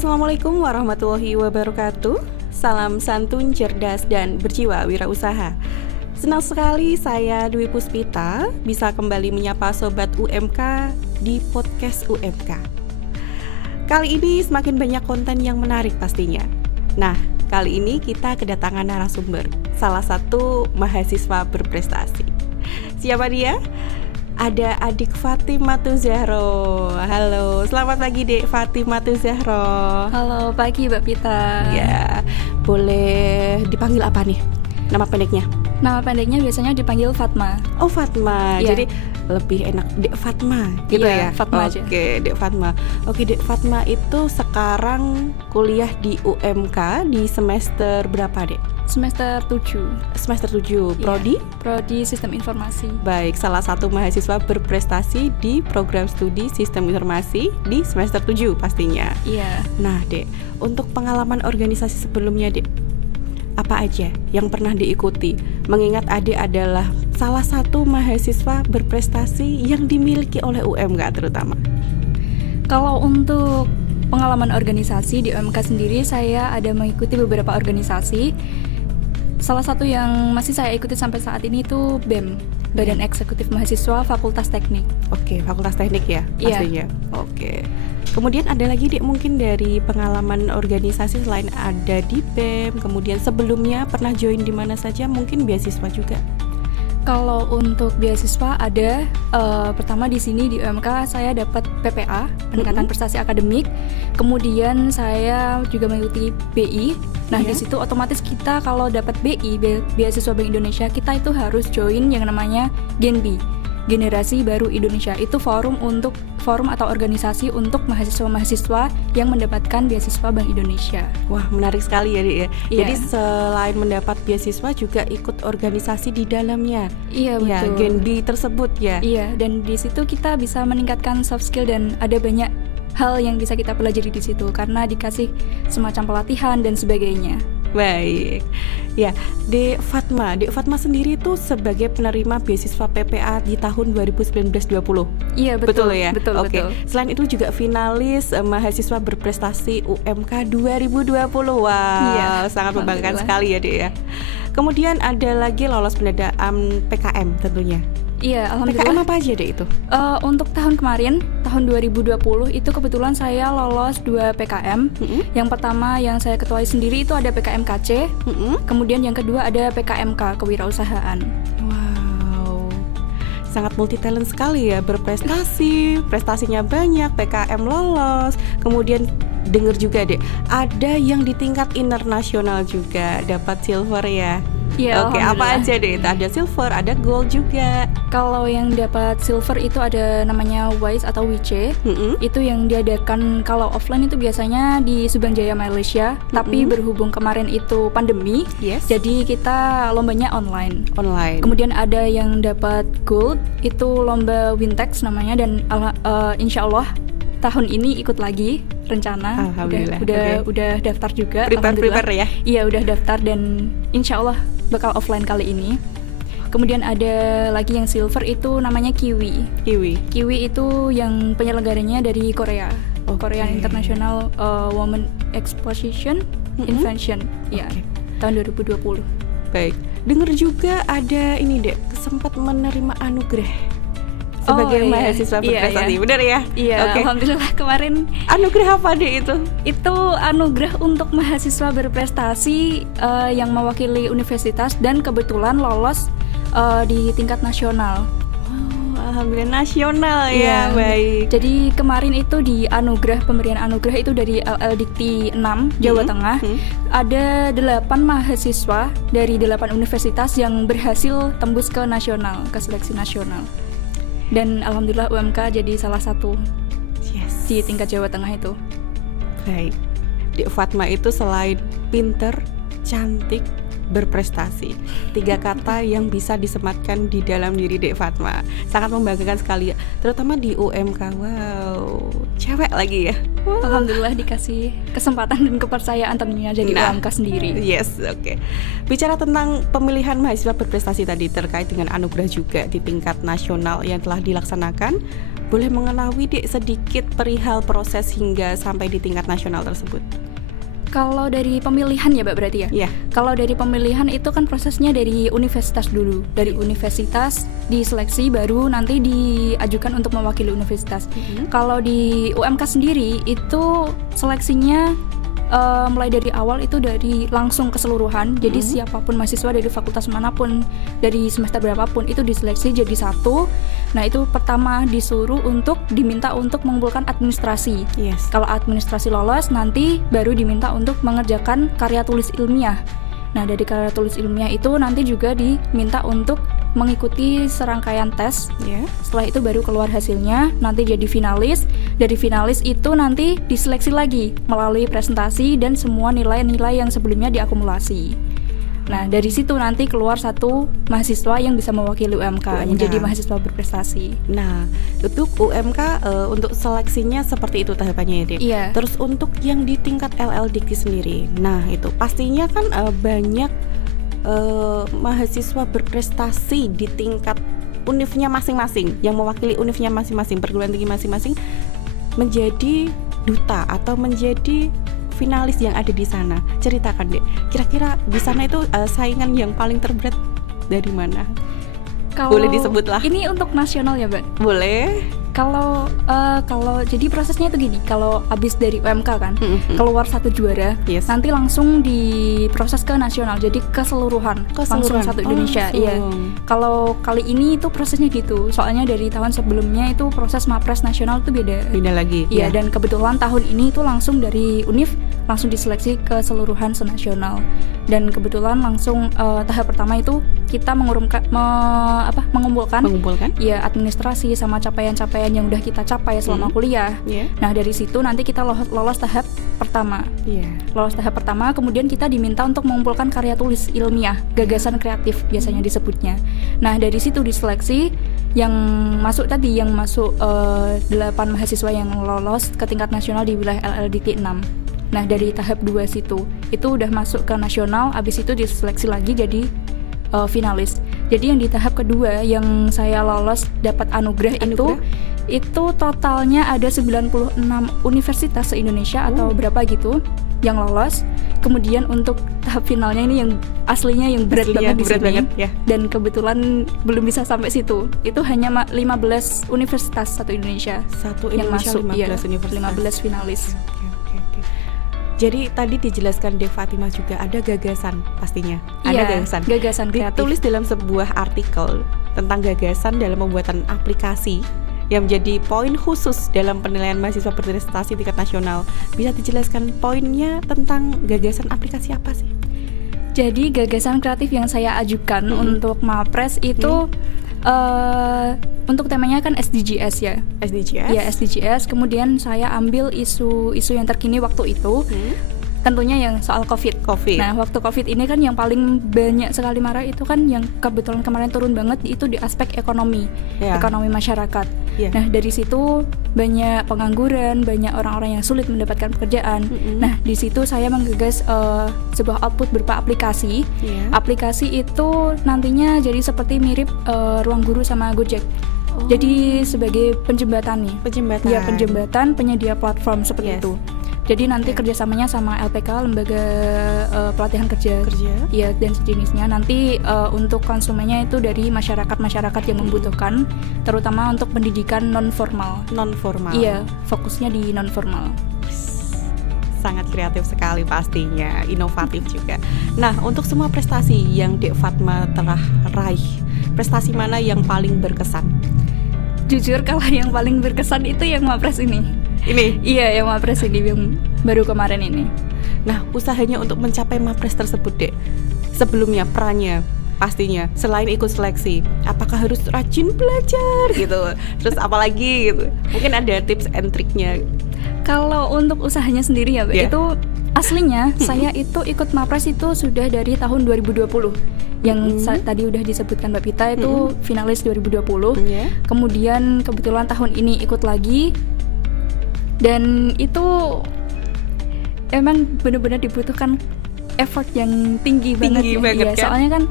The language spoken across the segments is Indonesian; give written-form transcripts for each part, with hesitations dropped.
Assalamualaikum warahmatullahi wabarakatuh. Salam santun, cerdas, dan berjiwa wirausaha. Senang sekali saya Dwi Puspita bisa kembali menyapa Sobat UMK di podcast UMK. Kali ini semakin banyak konten yang menarik pastinya. Nah, kali ini kita kedatangan narasumber, salah satu mahasiswa berprestasi. Siapa dia? Ada adik Fatimatu Zahro. Halo, selamat pagi Dek Fatimatu Zahro. Halo pagi Mbak Pita. Ya, boleh dipanggil apa nih? Nama pendeknya? Nama pendeknya biasanya dipanggil Fatma. Oh Fatma, Ya. jadi lebih enak Dek Fatma gitu Iya, ya? Fatma aja. Oke, Dek Fatma. Oke, Dek Fatma itu sekarang kuliah di UMK di semester berapa Dek? Semester 7. Semester 7, Iya, Prodi? Prodi Sistem Informasi. Baik, salah satu mahasiswa berprestasi di program studi Sistem Informasi di semester 7 pastinya. Iya. Nah Dek, untuk pengalaman organisasi sebelumnya Dek, apa aja yang pernah diikuti? Mengingat Adik adalah salah satu mahasiswa berprestasi yang dimiliki oleh UMK terutama. Kalau untuk pengalaman organisasi di UMK sendiri, saya ada mengikuti beberapa organisasi. Salah satu yang masih saya ikuti sampai saat ini itu BEM, Badan Eksekutif Mahasiswa Fakultas Teknik. Oke, Fakultas Teknik ya Iya. pastinya. Oke. Kemudian ada lagi Dek mungkin dari pengalaman organisasi selain ada di BEM, kemudian sebelumnya pernah join di mana saja, mungkin beasiswa juga. Kalau untuk beasiswa ada, pertama di sini di UMK saya dapat PPA, peningkatan prestasi akademik. Kemudian saya juga mengikuti BI. Nah, Iya. di situ otomatis kita kalau dapat BI, beasiswa Bank Indonesia, kita itu harus join yang namanya GENBI, Generasi Baru Indonesia. Itu forum atau organisasi untuk mahasiswa-mahasiswa yang mendapatkan beasiswa Bank Indonesia. Wah, menarik sekali ya Dek ya. Iya. Jadi selain mendapat beasiswa juga ikut organisasi di dalamnya. Iya, Ya, betul. GENBI tersebut ya. Iya, dan di situ kita bisa meningkatkan soft skill dan ada banyak hal yang bisa kita pelajari di situ karena dikasih semacam pelatihan dan sebagainya. Baik. Ya, Dek Fatma sendiri itu sebagai penerima beasiswa PPA di tahun 2019-20. Iya, betul. ya? Betul, Oke. betul. Selain itu juga finalis mahasiswa berprestasi UMK 2020. Wow, Iya, sangat membanggakan alhamdulillah. sekali ya, Dek ya. Kemudian ada lagi lolos pendanaan PKM tentunya. Iya, PKM alhamdulillah. apa aja Dek itu? Untuk tahun kemarin, tahun 2020 itu kebetulan saya lolos 2 PKM. Yang pertama yang saya ketuai sendiri itu ada PKM KC, kemudian yang kedua ada PKMK Kewirausahaan. Wow, sangat multi talent sekali ya, berprestasi, prestasinya banyak, PKM lolos, kemudian dengar juga Dek, ada yang di tingkat internasional juga dapat silver ya. Iya, Oke, apa alhamdulillah. aja deh? Ada silver, ada gold juga. Kalau yang dapat silver itu ada namanya WISE atau WICE. Itu yang diadakan kalau offline itu biasanya di Subang Jaya Malaysia, tapi berhubung kemarin itu pandemi, Yes. jadi kita lombanya online. Online. Kemudian ada yang dapat gold, itu lomba Wintex namanya, dan insya Allah tahun ini ikut lagi rencana. Alhamdulillah, Udah daftar juga. Prepare ya. Iya, udah daftar dan insya Allah bakal offline kali ini. Kemudian ada lagi yang silver itu namanya Kiwi. Kiwi itu yang penyelenggaranya dari Korea. Oke. Korean International Women Exposition Invention. Ya, Oke. tahun 2020. Baik. Dengar juga ada ini Dek, sempat menerima anugerah sebagai Oh, iya. mahasiswa Iya, berprestasi. iya. Benar ya? Iya, Oke. alhamdulillah kemarin Anugerah apa Dek itu? itu anugerah untuk mahasiswa berprestasi yang mewakili universitas dan kebetulan lolos di tingkat nasional. Oh, alhamdulillah nasional ya. Iya. Baik. Jadi kemarin itu di pemberian anugerah itu dari LLDikti 6 Jawa Tengah, ada 8 mahasiswa dari 8 universitas yang berhasil tembus ke nasional, ke seleksi nasional. Dan alhamdulillah UMK jadi salah satu Yes. di tingkat Jawa Tengah itu. Baik. Dek Fatma itu selain pinter, cantik, berprestasi, 3 kata yang bisa disematkan di dalam diri Dek Fatma. Sangat membanggakan sekali ya, terutama di UMK. Wow, cewek lagi ya. Alhamdulillah dikasih kesempatan dan kepercayaan tentunya jadi UMK sendiri. Yes, oke. Bicara tentang pemilihan mahasiswa berprestasi tadi terkait dengan anugerah juga di tingkat nasional yang telah dilaksanakan, boleh mengetahui Dek sedikit perihal proses hingga sampai di tingkat nasional tersebut? Kalau dari pemilihan ya Mbak berarti ya? Iya. Kalau dari pemilihan itu kan prosesnya dari universitas dulu. Dari universitas diseleksi baru nanti diajukan untuk mewakili universitas. Kalau di UMK sendiri itu seleksinya mulai dari awal itu dari langsung keseluruhan. Jadi siapapun mahasiswa dari fakultas manapun, dari semester berapapun itu diseleksi jadi satu. Nah itu pertama disuruh diminta untuk mengumpulkan administrasi. Yes. Kalau administrasi lolos nanti baru diminta untuk mengerjakan karya tulis ilmiah. Nah dari karya tulis ilmiah itu nanti juga diminta untuk mengikuti serangkaian tes. Setelah itu baru keluar hasilnya, nanti jadi finalis. Dari finalis itu nanti diseleksi lagi melalui presentasi dan semua nilai-nilai yang sebelumnya diakumulasi. Nah dari situ nanti keluar satu mahasiswa yang bisa mewakili UMK. Yang jadi mahasiswa berprestasi. Nah untuk UMK untuk seleksinya seperti itu tahapannya ya Dek? Iya. Terus untuk yang di tingkat LLDIKT sendiri, nah itu pastinya kan banyak mahasiswa berprestasi di tingkat univnya masing-masing, yang mewakili univnya masing-masing, perguruan tinggi masing-masing, menjadi duta atau menjadi finalis yang ada di sana. Ceritakan Dek, kira-kira di sana itu saingan yang paling terberat dari mana? Boleh disebut lah. Ini untuk nasional ya Mbak? Boleh. Kalau jadi prosesnya itu gini, kalau habis dari UMK kan keluar satu juara, nanti langsung diproses ke nasional, jadi keseluruhan. Langsung satu Indonesia. Iya. Kalau kali ini itu prosesnya gitu, soalnya dari tahun sebelumnya itu proses Mapres nasional itu beda lagi. Iya. Dan kebetulan tahun ini itu langsung dari Univ langsung diseleksi keseluruhan senasional. Dan kebetulan langsung tahap pertama itu kita mengumpulkan ya administrasi sama capaian-capaian yang udah kita capai selama kuliah. Nah dari situ nanti kita lolos tahap pertama. Lolos tahap pertama, kemudian kita diminta untuk mengumpulkan karya tulis ilmiah, gagasan kreatif biasanya disebutnya. Nah dari situ diseleksi yang masuk 8 mahasiswa yang lolos ke tingkat nasional di wilayah LLDIKT 6. Nah dari tahap 2 situ itu udah masuk ke nasional, abis itu diseleksi lagi jadi finalis. Jadi yang di tahap kedua yang saya lolos dapat anugerah itu totalnya ada 96 universitas se-Indonesia atau berapa gitu yang lolos. Kemudian untuk tahap finalnya ini yang aslinya yang berat banget di sini. Dan kebetulan belum bisa sampai situ. Itu hanya 15 universitas satu Indonesia yang masuk 15 finalis. Jadi tadi dijelaskan Dek Fatimah juga ada gagasan pastinya. Ada gagasan kreatif. Ditulis dalam sebuah artikel tentang gagasan dalam pembuatan aplikasi yang menjadi poin khusus dalam penilaian mahasiswa berprestasi tingkat nasional. Bisa dijelaskan poinnya tentang gagasan aplikasi apa sih? Jadi gagasan kreatif yang saya ajukan untuk Mapres itu untuk temanya kan SDGs ya. SDGs. Kemudian saya ambil isu yang terkini waktu itu. Tentunya yang soal COVID. Nah, waktu COVID ini kan yang paling banyak sekali marah itu kan yang kebetulan kemarin turun banget itu di aspek ekonomi masyarakat. Nah, dari situ banyak pengangguran, banyak orang-orang yang sulit mendapatkan pekerjaan. Nah, di situ saya menggagas sebuah output berupa aplikasi. Aplikasi itu nantinya jadi seperti mirip Ruang Guru sama Gojek. Jadi sebagai penjembatan nih. Penjembatan penyedia platform seperti itu. Jadi nanti kerjasamanya sama LPK, lembaga pelatihan kerja. Ya, dan sejenisnya. Nanti untuk konsumennya itu dari masyarakat yang membutuhkan, terutama untuk pendidikan non formal. Iya, fokusnya di non formal. Sangat kreatif sekali pastinya, inovatif juga. Nah, untuk semua prestasi yang Dek Fatma telah raih, prestasi mana yang paling berkesan? Jujur kalau yang paling berkesan itu yang Mapres ini. Iya, yang Mapres ini yang baru kemarin ini. Nah, usahanya untuk mencapai Mapres tersebut Dek, sebelumnya perannya pastinya selain ikut seleksi, apakah harus rajin belajar gitu? Terus apalagi gitu? Mungkin ada tips and triknya. Kalau untuk usahanya sendiri ya, itu aslinya saya itu ikut Mapres itu sudah dari tahun 2020. Yang tadi udah disebutkan Mbak Pita itu finalis 2020. Kemudian kebetulan tahun ini ikut lagi. Dan itu emang benar-benar dibutuhkan effort yang tinggi banget ya. Kan? Soalnya kan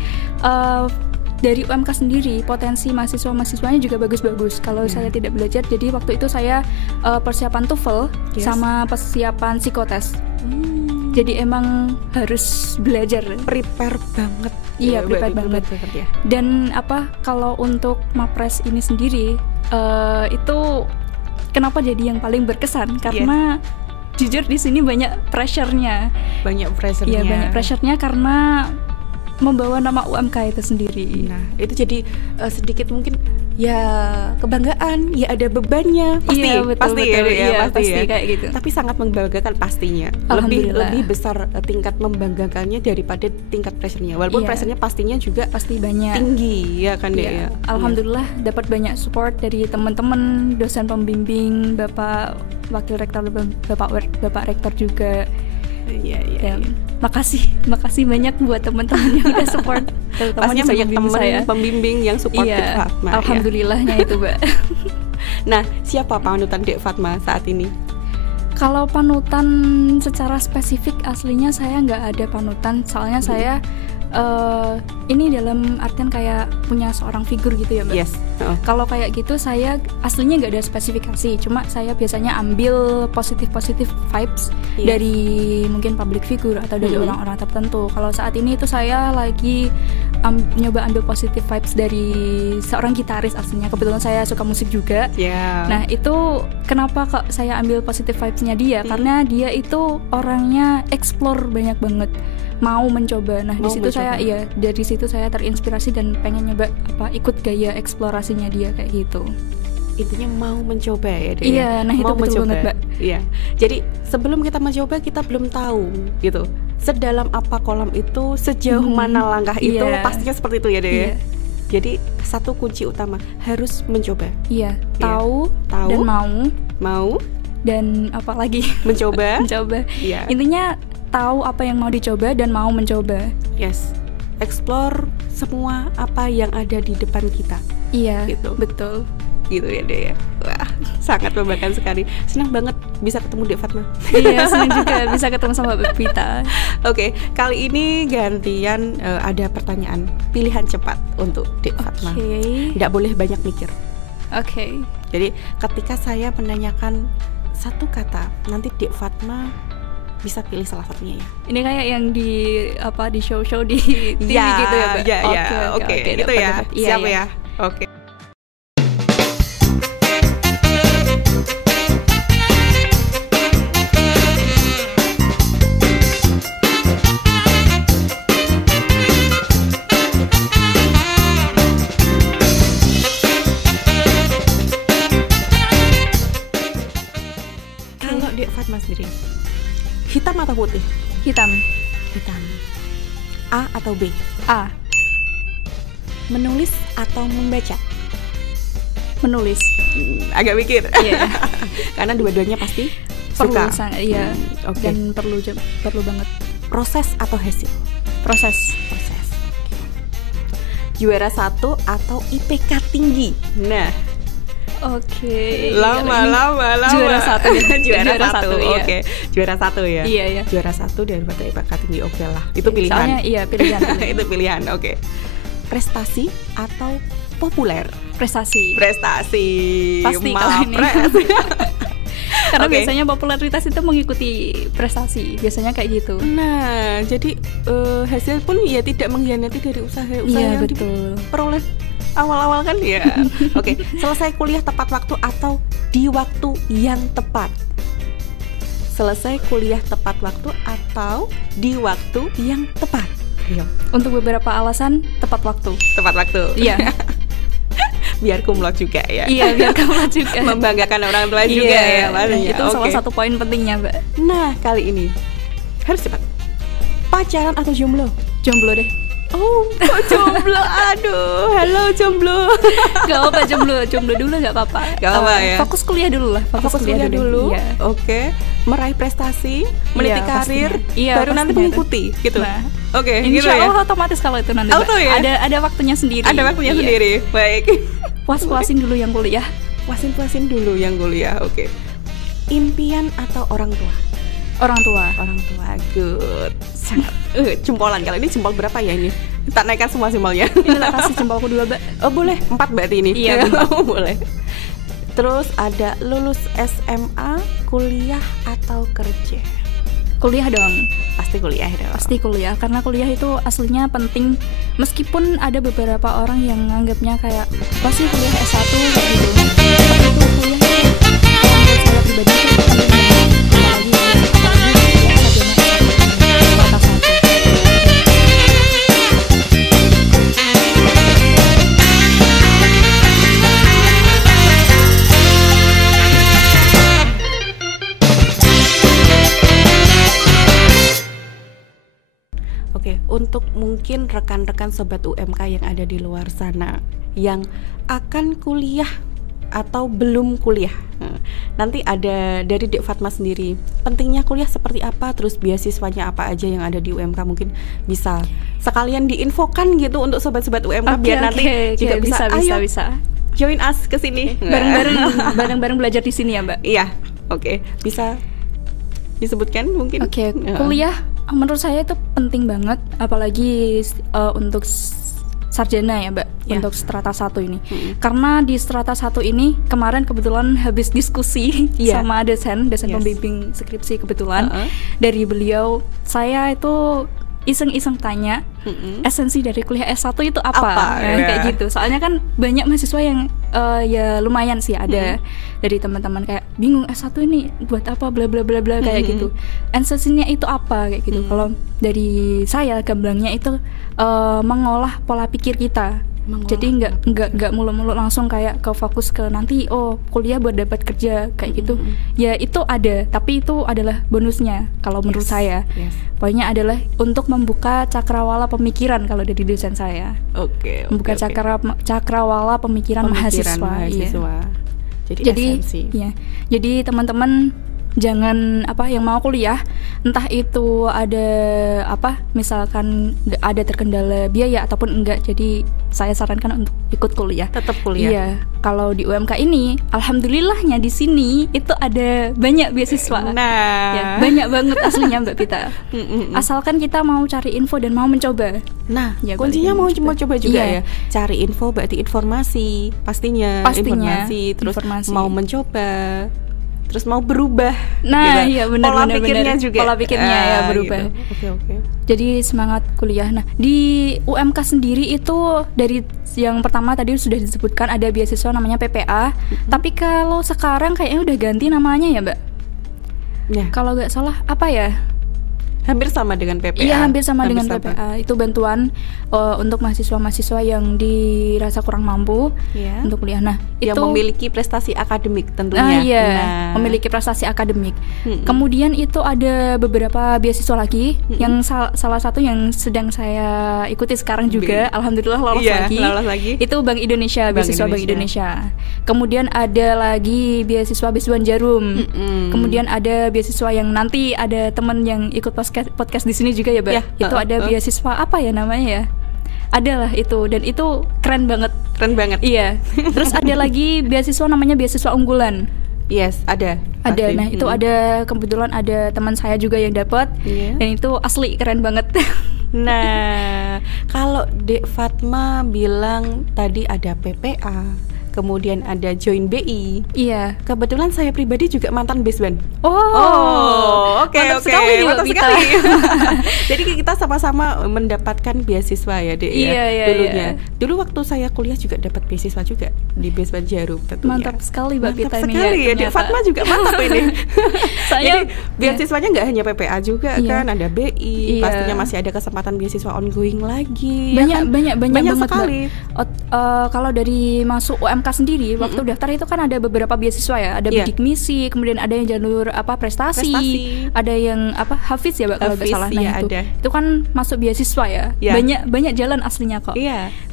dari UMK sendiri potensi mahasiswa-mahasiswanya juga bagus-bagus. Kalau saya tidak belajar, jadi waktu itu saya persiapan TOEFL sama persiapan psikotes. Jadi emang harus belajar, prepare banget. Iya, prepare banget. Ya. Dan kalau untuk Mapres ini sendiri itu kenapa jadi yang paling berkesan? Karena jujur di sini banyak pressure-nya. Banyak pressure-nya. Iya, banyak pressure-nya karena membawa nama UMK itu sendiri. Nah, itu jadi sedikit mungkin ya kebanggaan, ya ada bebannya, pasti, iya, betul, pasti betul. Ya, iya, pasti ya. Kayak gitu. Tapi sangat membanggakan pastinya. Lebih besar tingkat membanggakannya daripada tingkat pressure-nya. Walaupun pressure-nya pastinya juga pasti banyak tinggi, ya kan ya. Alhamdulillah dapat banyak support dari teman-teman, dosen pembimbing, Bapak Wakil Rektor, Bapak Rektor juga. Iya. Makasih banyak buat teman-teman yang udah support. Pastinya banyak teman pembimbing yang support Dek Fatma. Alhamdulillahnya itu, Mbak. Nah, siapa panutan Dek Fatma saat ini? Kalau panutan secara spesifik aslinya saya nggak ada panutan. Soalnya saya ini dalam artian kayak punya seorang figur gitu ya, Mbak. Yes. Kalau kayak gitu saya aslinya nggak ada spesifikasi, cuma saya biasanya ambil positif vibes dari mungkin public figure atau dari orang-orang tertentu. Kalau saat ini itu saya lagi nyoba ambil positif vibes dari seorang gitaris aslinya. Kebetulan saya suka musik juga. Nah, itu kenapa kok saya ambil positif vibes-nya dia? Karena dia itu orangnya explore banyak banget, mau mencoba. Nah, dari situ saya terinspirasi dan pengen nyoba ikut gaya eksplorasinya dia kayak gitu. Intinya mau mencoba ya dia. Iya, nah itu betul banget, Mbak. Iya. Jadi sebelum kita mencoba kita belum tahu gitu. Sedalam apa kolam itu, sejauh mana langkah itu, pastinya seperti itu ya dia. Iya. Jadi satu kunci utama harus mencoba. Iya, tahu dan mau dan apa lagi? Mencoba. Iya. Intinya tahu apa yang mau dicoba dan mau mencoba. Yes. Explore semua apa yang ada di depan kita. Iya, gitu. Betul. Gitu ya deh ya. Wah, sangat membanggakan sekali. Senang banget bisa ketemu Dek Fatma. Iya, senang juga bisa ketemu sama Mbak Pita. Oke, kali ini gantian ada pertanyaan pilihan cepat untuk Dek Fatma. Nggak boleh banyak mikir. Oke. Jadi ketika saya menanyakan satu kata, nanti Dek Fatma bisa pilih salah satunya ya. Ini kayak yang di show-show di TV gitu ya, Mbak? Oke. Gitu ya. Siap ya. Oke. Kalau Dek Fatma sendiri, hitam atau putih? Hitam. A atau B? A. Menulis atau membaca? Menulis. Agak mikir. Iya. Karena dua-duanya pasti perlu suka. Iya. Dan perlu banget. Proses atau hasil? Proses. Juara 1 atau IPK tinggi? Nah. Oke. Lama. Juara 1 ya. Juara 1. Oke. Juara 1 ya. Iya. Juara 1 daripada IPK tinggi. Oke lah. Itu pilihan. Soalnya pilihan. Itu pilihan. Oke. Prestasi atau populer? Prestasi. Pasti Mapres. Karena biasanya popularitas itu mengikuti prestasi. Biasanya kayak gitu. Nah, jadi hasil pun ya tidak mengkhianati dari usaha-usaha yang diperoleh awal-awal kan ya. Oke, selesai kuliah tepat waktu atau di waktu yang tepat? Selesai kuliah tepat waktu atau di waktu yang tepat? Ayo. Untuk beberapa alasan tepat waktu. Tepat waktu. Iya. Biar kumlot juga ya. Iya, biar kumlot juga. Membanggakan orang tua juga ya pastinya. Itu salah satu poin pentingnya, Mbak. Nah, kali ini harus cepat. Pacaran atau jomblo? Jomblo deh. Oh, kok jomblo? Aduh, halo jomblo. Gak apa-apa jomblo dulu gak apa-apa. Gak apa ya. Fokus kuliah dulu lah. Fokus kuliah dulu. Iya. Oke. Meraih prestasi, meniti karir, baru nanti mengikuti gitu. Nah. Oke, gitu ya. Insya Allah otomatis kalau itu nanti. Ya? Ada waktunya sendiri. Ada waktunya sendiri. Baik. Puas-puasin dulu yang kuliah. Puasin dulu yang kuliah. Oke. impian atau orang tua? Orang tua. Good. Sangat jempolan. Kalau ini jempol berapa ya ini? Tak naikkan semua simbolnya. Ini tak kasih jempolku 2, Mbak. Oh boleh, 4 berarti ini. Iya, boleh. Terus ada lulus SMA, kuliah atau kerja? Kuliah dong. Pasti kuliah dong. Pasti kuliah, karena kuliah itu aslinya penting. Meskipun ada beberapa orang yang nganggapnya kayak pasti kuliah S1 gitu. Tapi itu kuliah itu menurut saya pribadi itu penting banget. Apalagi kuliah sarjana S1 batas 1. Oke, untuk mungkin rekan-rekan sobat UMK yang ada di luar sana yang akan kuliah atau belum kuliah, nanti ada dari Dek Fatma sendiri, pentingnya kuliah seperti apa, terus beasiswanya apa aja yang ada di UMK, mungkin bisa sekalian diinfokan gitu untuk sobat-sobat UMK biar nanti juga bisa join us ke sini bareng-bareng belajar di sini ya, Mbak. Iya, oke. Bisa disebutkan mungkin? Oke, kuliah menurut saya itu penting banget, apalagi untuk sarjana ya, Mbak, untuk strata 1 ini. Karena di strata 1 ini kemarin kebetulan habis diskusi sama dosen pembimbing skripsi kebetulan. Dari beliau, saya itu iseng-iseng tanya esensi dari kuliah S1 itu apa? Kayak gitu. Soalnya kan banyak mahasiswa yang ya lumayan sih ada dari teman-teman kayak bingung S1 ini buat apa bla bla bla bla kayak gitu. Esensinya itu apa kayak gitu. Kalau dari saya gamblangnya itu mengolah pola pikir kita. Jadi nggak mulu-mulu langsung kayak ke fokus ke nanti kuliah buat dapat kerja kayak gitu. Ya itu ada, tapi itu adalah bonusnya kalau menurut saya. Pokoknya adalah untuk membuka cakrawala pemikiran kalau dari dosen saya. Membuka cakrawala pemikiran mahasiswa. Jadi teman-teman jangan yang mau kuliah, entah itu ada misalkan ada terkendala biaya ataupun enggak, jadi saya sarankan untuk ikut kuliah. Tetap kuliah. Iya, kalau di UMK ini alhamdulillahnya di sini itu ada banyak beasiswa. Ya, banyak banget aslinya Mbak Pita. Asalkan kita mau cari info dan mau mencoba. Nah, ya, kuncinya mau coba juga ya. Cari info berarti informasi, pastinya. Informasi, terus mau mencoba. Terus mau berubah, nah iya benar, pola pikirnya juga, pola pikirnya ya berubah. Gitu. Oke. Jadi semangat kuliah. Nah di UMK sendiri itu dari yang pertama tadi sudah disebutkan ada beasiswa namanya PPA. Tapi kalau sekarang kayaknya udah ganti namanya ya, Mbak. Ya. Kalau nggak salah apa ya? Hampir sama dengan PPA. Iya, hampir sama dengan PPA. Itu bantuan untuk mahasiswa-mahasiswa yang dirasa kurang mampu untuk kuliah. Nah, yang itu memiliki prestasi akademik tentunya. Memiliki prestasi akademik. Kemudian itu ada beberapa beasiswa lagi yang salah satu yang sedang saya ikuti sekarang juga, alhamdulillah lolos lagi. Itu Bank Indonesia, beasiswa Bank Indonesia. Kemudian ada lagi beasiswa Besuan Jarum. Kemudian ada beasiswa yang nanti ada teman yang ikut podcast di sini juga ya, Mbak. Itu ada beasiswa apa ya namanya ya? Adalah itu, dan itu keren banget. Iya. Terus ada lagi beasiswa namanya beasiswa unggulan. Yes, ada. Nah, itu ada, kebetulan ada teman saya juga yang dapat. Dan itu asli keren banget. Nah, kalau Dek Fatma bilang tadi ada PPA, kemudian ada Join BI. Iya. Kebetulan saya pribadi juga mantan Besban. Oke. Mantap sekali. Jadi kita sama-sama mendapatkan beasiswa ya, Dek. Dulunya. Dulu waktu saya kuliah juga dapat beasiswa juga di Besban Jarum tentunya. Mantap sekali Mbak Pita ini. Mantap sekali ya, Dek Fatma juga mantap ini. Jadi beasiswanya nggak hanya PPA juga kan, ada BI. Pastinya masih ada kesempatan beasiswa ongoing lagi. Banyak banget sekali. Kalau dari masuk UMK sendiri, waktu daftar itu kan ada beberapa beasiswa ya, ada bidik misi, kemudian ada yang jalur prestasi, ada yang Hafiz ya, Mbak, kalau nggak salah. Nah, itu kan masuk beasiswa ya. Banyak jalan aslinya kok.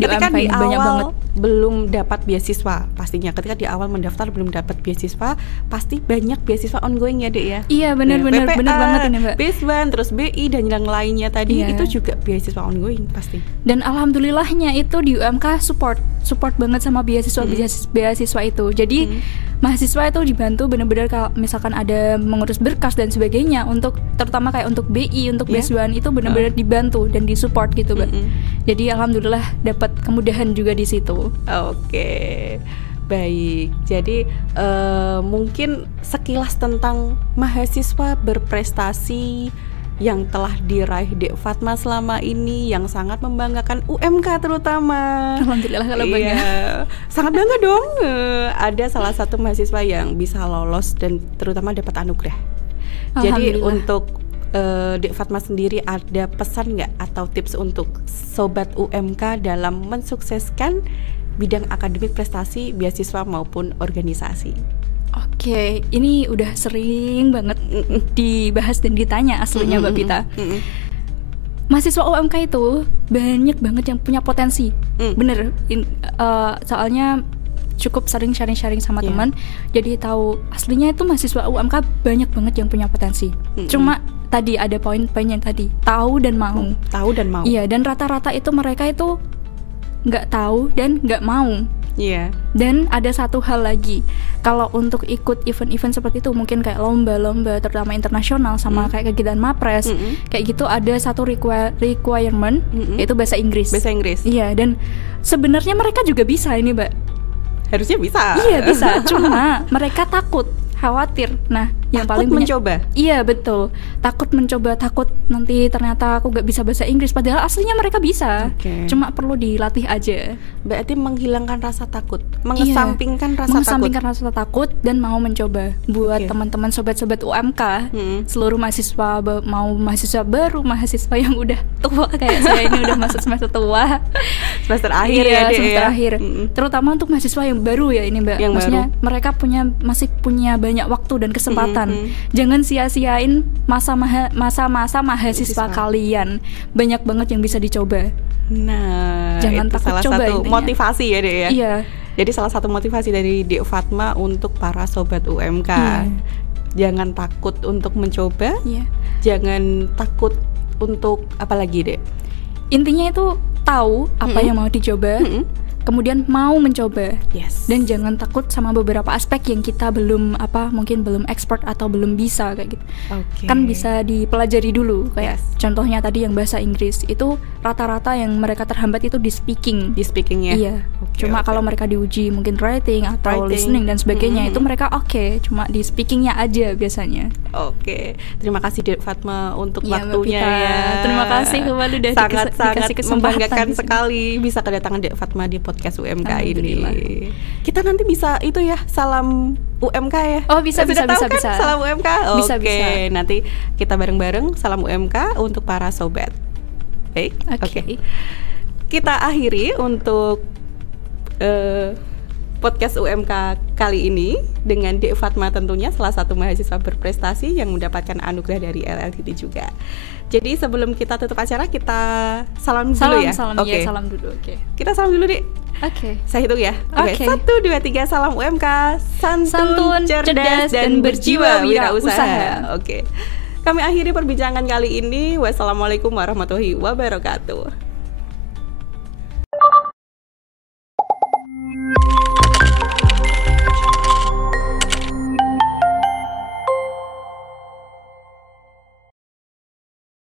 Ketika di awal belum dapat beasiswa, pastinya ketika di awal mendaftar belum dapat beasiswa, pasti banyak beasiswa ongoing ya, Dek ya. Iya, benar banget ini, Mbak. Besban, terus BI dan yang lainnya tadi itu juga beasiswa ongoing pasti. Dan alhamdulillahnya itu di UMK support banget sama beasiswa itu. Jadi mahasiswa itu dibantu benar-benar kalau misalkan ada mengurus berkas dan sebagainya, untuk terutama kayak untuk BI, untuk beasiswaan itu benar-benar dibantu dan disupport gitu, Mbak. Jadi alhamdulillah dapat kemudahan juga di situ. Oke. Baik. Jadi mungkin sekilas tentang mahasiswa berprestasi yang telah diraih Dek Fatma selama ini, yang sangat membanggakan UMK terutama. Alhamdulillah kalau bangga. Sangat bangga dong. Ada salah satu mahasiswa yang bisa lolos dan terutama dapat anugerah. Jadi untuk Dek Fatma sendiri ada pesan nggak atau tips untuk sobat UMK dalam mensukseskan bidang akademik prestasi beasiswa maupun organisasi? Oke, ini udah sering banget dibahas dan ditanya aslinya Mbak Pita. Mahasiswa UMK itu banyak banget yang punya potensi. Bener, soalnya cukup sering sharing-sharing sama teman, jadi tahu aslinya itu mahasiswa UMK banyak banget yang punya potensi. Cuma tadi ada poin-poin yang tadi, tahu dan mau. Tahu dan mau. Iya, dan rata-rata itu mereka itu nggak tahu dan nggak mau. Iya. Dan ada satu hal lagi, kalau untuk ikut event-event seperti itu, mungkin kayak lomba-lomba terutama internasional sama kayak kegiatan Mapres, kayak gitu ada satu requirement, yaitu bahasa Inggris. Bahasa Inggris. Iya, dan sebenarnya mereka juga bisa ini, Mbak. Harusnya bisa. Iya bisa, cuma mereka takut, khawatir. Nah, yang paling mencoba. Iya betul, takut mencoba, takut nanti ternyata aku gak bisa bahasa Inggris, padahal aslinya mereka bisa. Cuma perlu dilatih aja. Berarti menghilangkan rasa takut, mengesampingkan rasa takut dan mau mencoba. Buat teman-teman sobat-sobat UMK, seluruh mahasiswa, mau mahasiswa baru, mahasiswa yang udah tua kayak saya ini udah masuk semester tua, semester akhir semester akhir. Terutama untuk mahasiswa yang baru ya ini Mbak, maksudnya mereka masih punya banyak waktu dan kesempatan. Jangan sia-siain masa-masa mahasiswa kalian. Banyak banget yang bisa dicoba. Nah, jangan takut salah coba. Satu intinya. Motivasi ya Dek ya. Iya. Jadi salah satu motivasi dari Dek Fatma untuk para sobat UMK. Jangan takut untuk mencoba. Jangan takut untuk apa lagi Dek? Intinya itu tahu apa yang mau dicoba. Kemudian mau mencoba, dan jangan takut sama beberapa aspek yang kita mungkin belum expert atau belum bisa kayak gitu. Kan bisa dipelajari dulu, kayak contohnya tadi yang bahasa Inggris itu rata-rata yang mereka terhambat itu di speakingnya. Iya. Cuma kalau mereka diuji mungkin writing atau listening dan sebagainya itu mereka cuma di speakingnya aja biasanya. Terima kasih Dek Fatma untuk waktunya ya. Terima kasih kembali udah sangat dikasih membanggakan sekali bisa kedatangan Dek Fatma di podcast UMK ini. Kita nanti bisa itu ya, salam UMK ya. Oh bisa. Salam UMK. Bisa. Nanti kita bareng-bareng salam UMK untuk para sobat. Baik. Oke. Kita akhiri untuk podcast UMK kali ini dengan Dek Fatma, tentunya salah satu mahasiswa berprestasi yang mendapatkan anugerah dari LLDT juga. Jadi sebelum kita tutup acara, kita salam dulu ya. Salam dulu. Kita salam dulu Dek. Saya hitung ya. 1, 2, 3, salam UMK. Santun, cerdas dan berjiwa wirausaha. Kami akhiri perbincangan kali ini. Wassalamualaikum warahmatullahi wabarakatuh.